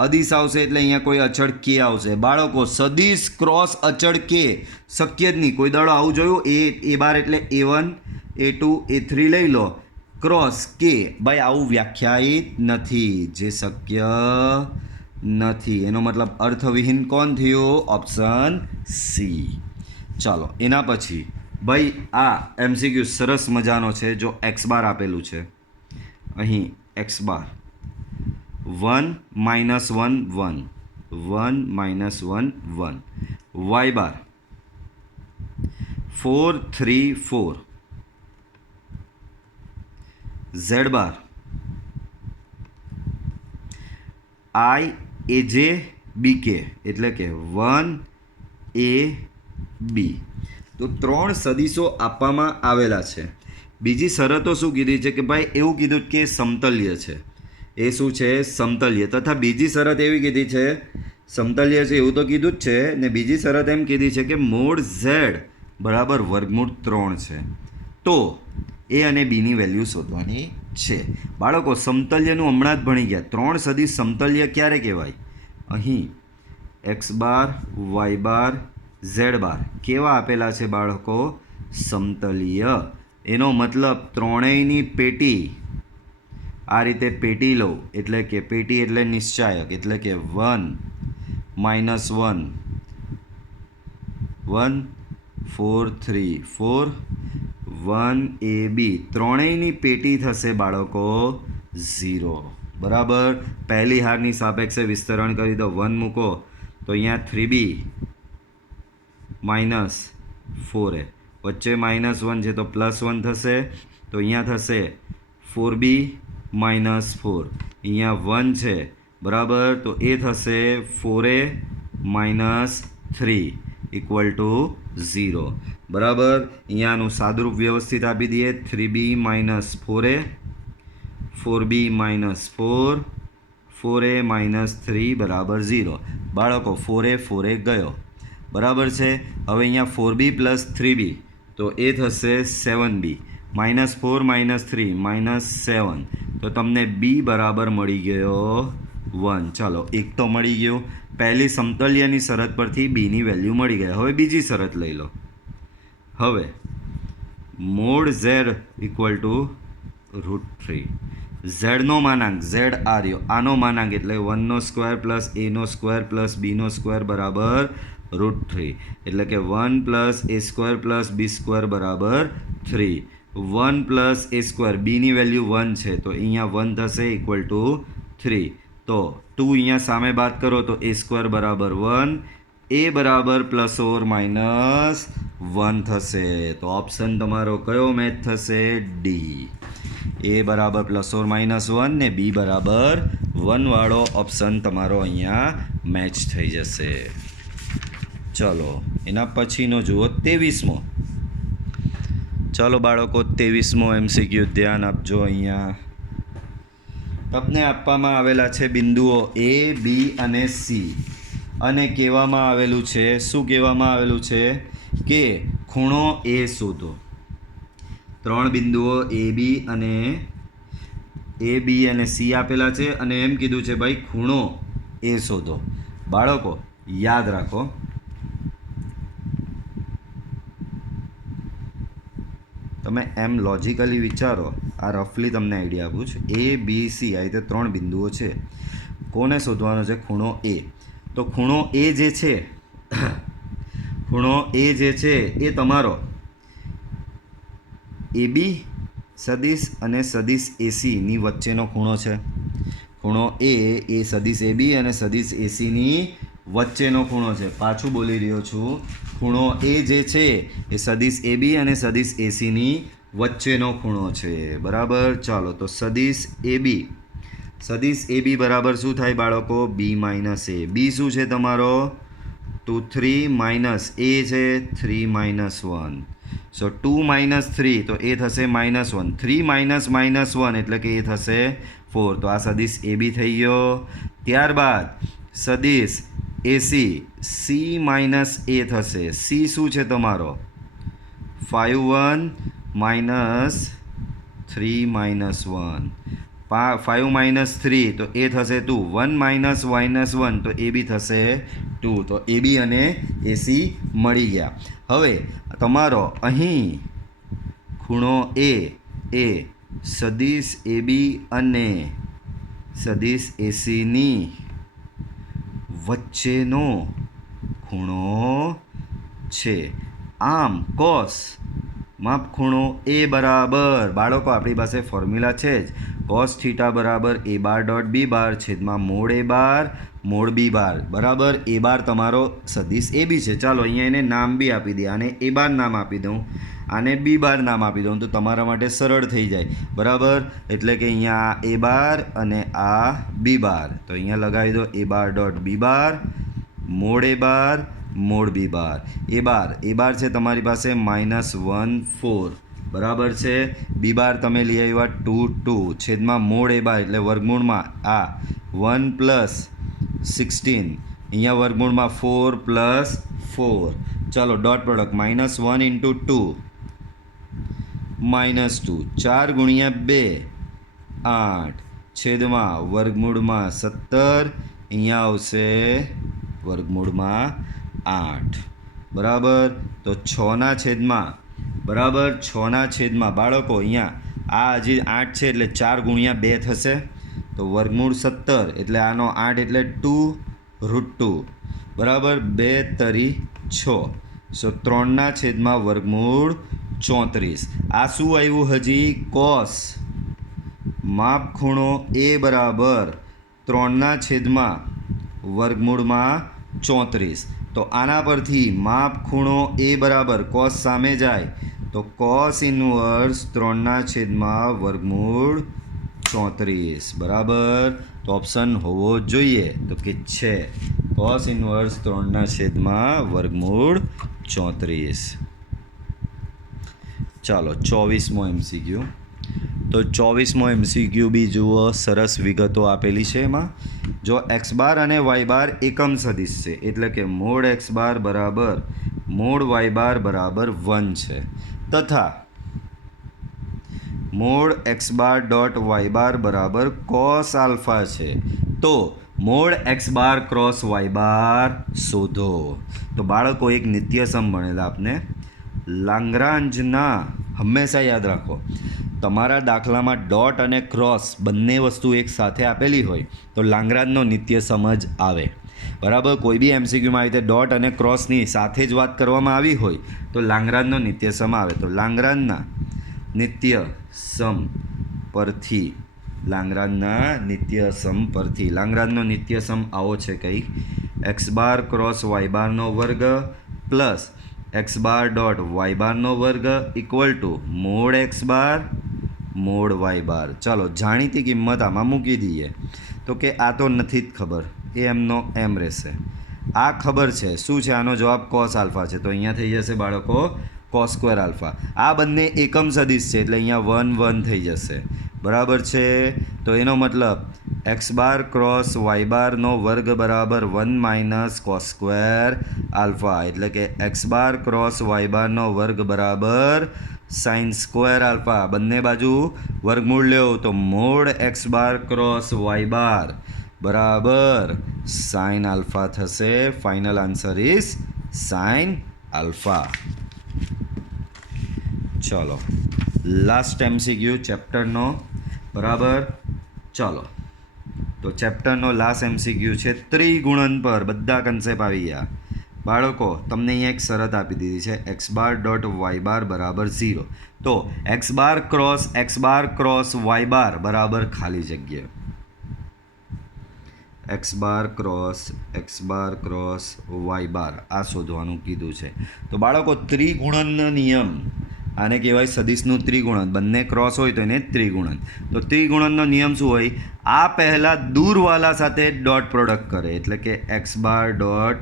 અદિશ આવશે એટલે અહીંયા કોઈ અચળ કે આવશે. બાળકો સદિશ ક્રોસ અચળ કે શક્ય જ નહીં. કોઈ દાડો આવું જોયું? એ બાર એટલે A1 A2 A3 લઈ લો, ક્રોસ કે. ભાઈ આવું વ્યાખ્યાયિત નથી, જે શક્ય નથી. એનો મતલબ અર્થવિહીન કોણ થયું? Option C. ચાલો એના પછી ભાઈ આ MCQ સરસ મજાનો છે. જો એક્સ બાર આપેલું છે, અહીં એક્સ બાર 1 - 1 1 1 - 1 1. વાય બાર 4 3 4. ઝેડ બાર આઈ એ જે બી કે એટલે કે 1 A B. તો 3 સદીશો આપવામાં આવેલા છે. બીજી શરતો શું કીધી છે કે ભાઈ એવું કીધું કે સમતલ્ય છે. એ શું છે? સમતલ્ય. તથા બીજી શરત એવી કીધી છે, સમતલ્ય છે એવું તો કીધું જ છે ને બીજી શરત એમ કીધી છે કે મોડ ઝેડ બરાબર વર્ગમૂળ 3 છે. તો એ અને બીની વેલ્યુ શોધવાની છે. બાળકો સમતલ્યનું હમણાં જ ભણી ગયા. 3 સદિશ સમતલ્ય ક્યારે કહેવાય? અહીં એક્સ બાર, વાય બાર, ઝેડ બાર કેવા આપેલા છે બાળકો? સમતલ્ય. એનો મતલબ ત્રણેયની પેટી આ રીતે પેટી લો એટલે કે પેટી એટલે નિશ્ચાયક એટલે કે 1 -1 1 4 3 4 1 AB ત્રણેયની પેટી થશે બાળકો 0. બરાબર. પહેલી હારની સાપેક્ષે વિસ્તરણ કરી દો. 1 મૂકો તો અહીંયા 3B -4A વચ્ચે -1 છે તો +1 થશે તો અહીંયા થશે 4B -4 અહીંયા 1 છે બરાબર તો એ થશે 4A -3 = 0. બરાબર. અહીંયાનું સાદુરૂપ વ્યવસ્થિત આપી દઈએ. 3B -4A 4B -4 4A -3 = 0. બાળકો 4A ગયો બરાબર છે. હવે અહીંયા 4B + 3B તો એ થશે 7B -4 -3 -7 તો તમને B બરાબર મળી ગયો 1. ચાલો એક તો મળી ગયું. પહેલી સમતલ્યની શરત પરથી બીની વેલ્યુ મળી ગઈ. હવે બીજી શરત લઈ લો. હવે મોડ ઝેડ = √3. ઝેડનો માનાંક ઝેડ આ રહ્યો આનો માનાંક એટલે 1² + A² + B² = √3 એટલે કે 1 + A² + B² = 3 1 + A². બીની વેલ્યુ 1 છે તો અહીંયા 1 થશે = 3 તો 2 અહીંયા સામે બાદ કરો તો A² = 1 A બરાબર ±1 થશે. તો ઓપ્શન તમારો કયો મેચ થશે? ડી. A બરાબર ±1 ને B બરાબર 1 વાળો ઓપ્શન તમારો અહીંયા મેચ થઈ જશે. ચલો એના પછીનો જુઓ 23મો. ચલો બાળકો 23મો MCQ ધ્યાન આપજો. અહીંયા તમને આપવામાં આવેલા છે બિંદુઓ A, B અને C અને કહેવામાં આવેલું છે શું કહેવામાં આવેલું છે કે ખૂણો A શોધો. 3 બિંદુઓ AB અને C આપેલા છે અને એમ કીધું છે ભાઈ ખૂણો A શોધો. બાળકો યાદ રાખો તમે એમ લોજિકલી વિચારો. આ રફલી તમને આઈડિયા આપું છું. A, B, C આ રીતે 3 બિંદુઓ છે. કોને શોધવાનો છે? ખૂણો A. તો ખૂણો A જે છે એ તમારો AB સદિશ અને સદિશ AC ની વચ્ચેનો ખૂણો છે. ખૂણો A એ સદિશ AB અને સદિશ AC ની વચ્ચેનો ખૂણો છે. પાછું બોલી રહ્યો છું. ખૂણો A જે છે એ સદિશ AB અને સદિશ AC ની વચ્ચેનો ખૂણો છે. બરાબર. ચાલો તો સદિશ AB બરાબર શું થાય બાળકો? B - A. B શું છે તમારો? 2 3 માઇનસ A છે 3 - 1 સો 2 - 3 તો એ થશે -1 3 - -1 એટલે કે એ થશે 4. તો આ સદિશ AB થઈ ગયો. ત્યારબાદ સદિશ AC C - A થશે. C શું છે તમારો? 5 1 - 3 - 1 5 - 3 તો એ થશે 2 1 - -1 તો એ બી થશે 2. તો AB અને AC મળી ગયા. હવે તમારો અહીં ખૂણો A એ સદિશ AB અને સદિશ AC ની વચ્ચેનો ખૂણો છે. આમ cos માપ ખૂણો A બરાબર બાળકો આપણી પાસે ફોર્મ્યુલા છે જ cos θ બરાબર A બાર ડોટ B બાર છેદમાં mode A bar mode B બાર બરાબર. A બાર તમારો સદિશ AB છે. ચાલો અહીંયા એને નામ બી આપી દે. આને A બાર નામ આપી દઉં આને B બાર નામ આપી દઉં તો તમારા માટે સરળ થઈ જાય. બરાબર. એટલે કે અહીંયા A બાર અને આ B બાર તો અહીંયા લગાવી દો A bar dot B bar mode A bar mode B bar. A બાર છે તમારી પાસે -1 4 બરાબર છે. બી બાર તમે લઈ આવ્યા 2 છેદમાં મોડ એ બાર એટલે વર્ગમૂળમાં આ 1 પ્લસ 16 અહીંયા વર્ગમૂળમાં 4 પ્લસ 4. ચાલો ડોટ પ્રોડક્ટ -1 ઇન્ટુ 2 -2 4 ગુણ્યા 2 8 છેદમાં વર્ગમૂળમાં 17 અહીંયા આવશે વર્ગમૂળમાં 8 બરાબર. તો 6ના છેદમાં બરાબર 6ના છેદમાં બાળકો અહીંયા આ હજી 8 છે એટલે 4 ગુણ્યા 2 થશે તો વર્ગમૂળ 17 એટલે આનો 8 એટલે 2√2 બરાબર 2 તરી 6 સો 3ના છેદમાં વર્ગમૂળ 34. આ શું આવ્યું હજી કોસ માપ ખૂણો એ બરાબર 3ના છેદમાં વર્ગમૂળમાં 34. તો આના પરથી માપ ખૂણો એ બરાબર કોસ સામે જાય તો કોસ ઇન્વર્સ 3ના છેદમાં વર્ગમૂળ 34 બરાબર. તો ઓપ્શન હોવો જોઈએ તો કે છે કોસ ઇન્વર્સ 3ના છેદમાં વર્ગમૂળ 34. ચાલો 24મો MCQ. તો 24મો MCQ બી જુઓ, સરસ વિગતો આપેલી છે. એમાં જો એક્સ બાર અને વાય બાર એકમ સદિશ છે એટલે કે મોડ એક્સ બાર બરાબર મોડ વાય બાર બરાબર 1 છે તથા mode x bar dot y બાર બરાબર કોસ આલ્ફા છે તો mode x bar cross y બાર શોધો. તો બાળકો એક નિત્યસમ ભણેલા આપને લાંગ્રાંજના હંમેશા યાદ રાખો તમારા દાખલામાં ડોટ અને ક્રોસ બંને વસ્તુ એક સાથે આપેલી હોય તો લાંગ્રાંજનો નિત્યસમ જ આવે બરાબર. કોઈ બી MCQમાં આવી રીતે ડોટ અને ક્રોસની સાથે જ વાત કરવામાં આવી હોય તો લાંગ્રાંજનો નિત્યસમ આવે. તો લાંગ્રાંજના નિત્યસમ પરથી લાંગ્રાંજનો નિત્યસમ આવો છે કંઈક એક્સ બાર ક્રોસ વાય બારનો વર્ગ plus x bar dot y બારનો વર્ગ equal to mod x bar mod y bar. ચાલો જાણીતી કિંમત આમાં મૂકી દઈએ તો કે આ તો નથી જ ખબર એ એમનો એમ રહેશે. આ ખબર છે શું છે, આનો જવાબ કોસ આલ્ફા છે તો અહીંયા થઈ જશે બાળકો કોસ સ્ક્વેર આલ્ફા. આ બંને એકમ સદિશ છે એટલે અહીંયા 1 1 થઈ જશે બરાબર છે. તો એનો મતલબ એક્સ બાર ક્રોસ વાય બારનો વર્ગ બરાબર 1 માઇનસ કોસ સ્ક્વેર આલ્ફા એટલે કે એક્સ બાર ક્રોસ વાય બારનો વર્ગ બરાબર સાઇન સ્ક્વેર આલ્ફા. બંને બાજુ વર્ગમૂળ લેવો તો mode x bar cross y બાર બરાબર સાઇન આલ્ફા થશે. Final answer is sine alpha. ચલો લાસ્ટ MCQ ચેપ્ટરનો બરાબર. ચલો તો ચેપ્ટરનો લાસ્ટ MCQ છે ત્રિગુણન પર. બધા કન્સેપ્ટ આવી ગયા બાળકો. તમને અહીંયા એક શરત આપી દીધી છે એક્સ બાર ડોટ વાય બાર બરાબર 0 તો એક્સ બાર ક્રોસ વાય બાર બરાબર ખાલી જગ્યા x bar cross y bar આ શોધવાનું કીધું છે. તો બાળકો ત્રિગુણનનો નિયમ આને કહેવાય સદિશનું ત્રિગુણન. બંને ક્રોસ હોય તો એને ત્રિગુણન. તો ત્રિગુણનનો નિયમ શું હોય, આ પહેલાં દૂરવાલા સાથે ડોટ પ્રોડક્ટ કરે એટલે કે x bar dot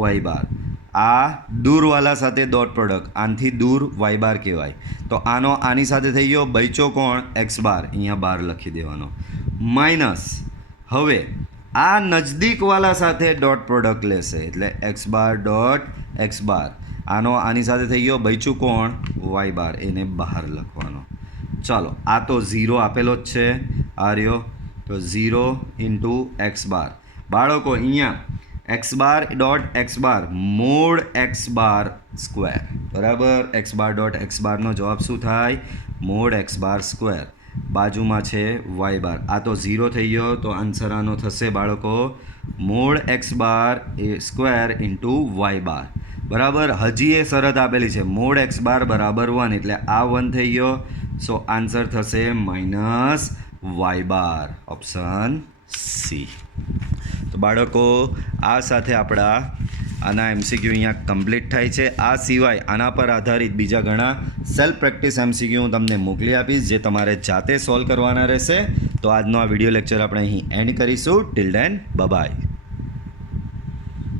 y bar. આ દૂરવાલા સાથે ડોટ પ્રોડક્ટ આનાથી દૂર વાય બાર કહેવાય. તો આનો આની સાથે થઈ ગયો બચ્યો કોણ એક્સ બાર, અહીંયા બાર લખી દેવાનો માઇનસ. હવે આ નજદીકવાલા સાથે ડોટ પ્રોડક્ટ લેશે એટલે x bar dot x bar. આનો આની સાથે થઈ ગયો બચ્યું કોણ વાય બાર, એને બહાર લખવાનો. ચાલો આ તો 0 આપેલો જ છે આ રહ્યો તો 0 ઇન્ટુ એક્સ બાર. બાળકો અહીંયા x bar dot x bar mode x બાર સ્ક્વેર બરાબર. એક્સ બાર ડોટ એક્સ બારનો જવાબ શું થાય મોડ એક્સ બાર સ્ક્વેર. બાજુમાં છે વાય બાર. આ તો 0 થઈ ગયો તો આન્સર આનો થશે બાળકો મોડ એક્સ બાર એ સ્ક્વેર ઇન્ટુ વાય બાર બરાબર. હજી એ શરત આપેલી છે મોડ એક્સ બાર બરાબર 1 એટલે આ 1 થઈ ગયો સો આન્સર થશે માઇનસ વાય બાર ઓપ્શન સી. તો બાળકો આ સાથે આપણા આના MCQ અહીંયા કમ્પ્લીટ થાય છે. આ સિવાય આના પર આધારિત બીજા ઘણા સેલ્ફ પ્રેક્ટિસ MCQ હું તમને મોકલી આપીશ જે તમારે જાતે સોલ્વ કરવાના રહેશે. તો આજનો આ વિડીયો લેક્ચર આપણે અહીં એન્ડ કરીશું. Till then by.